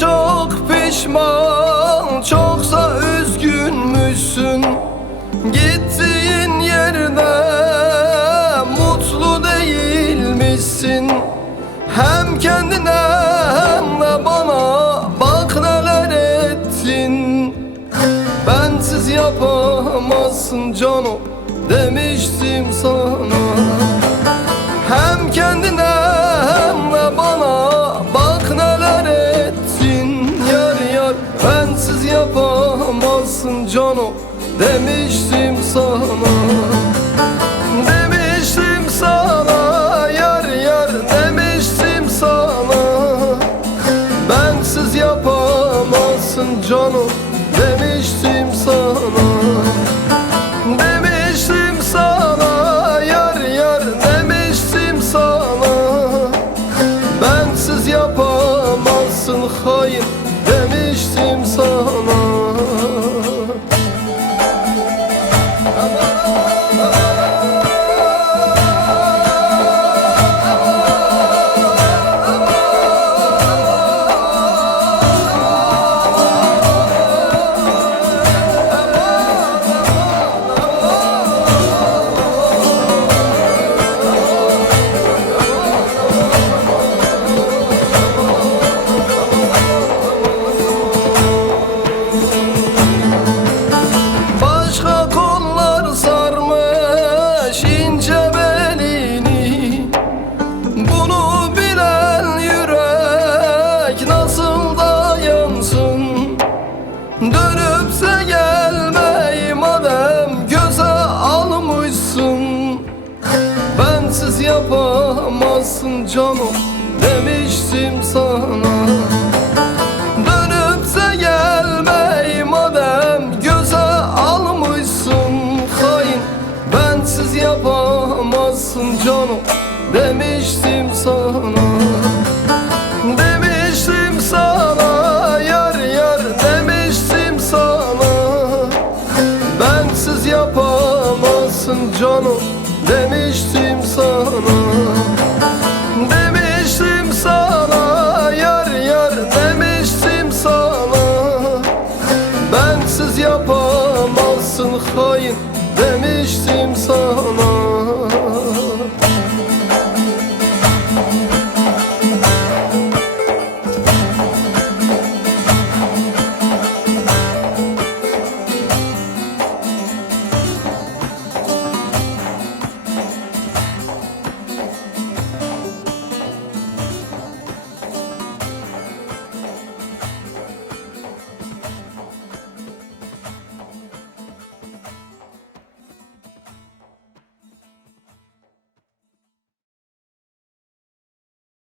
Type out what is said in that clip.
çok pişman, çoksa üzgünmüşsün. Gittiğin yerde mutlu değilmişsin. Hem kendine hem de bana bak neler ettin. Bensiz yapamazsın cano demiştim sana. Hem kendine hem de bana bak neler ettin. Yar yar bensiz yapamazsın cano demiştim sana. Demiştim sana yar yar demiştim sana. Bensiz yapamazsın cano demiştim sana. Demiştim sana yar yar demiştim sana. Bensiz yapamazsın hayır demiştim sana.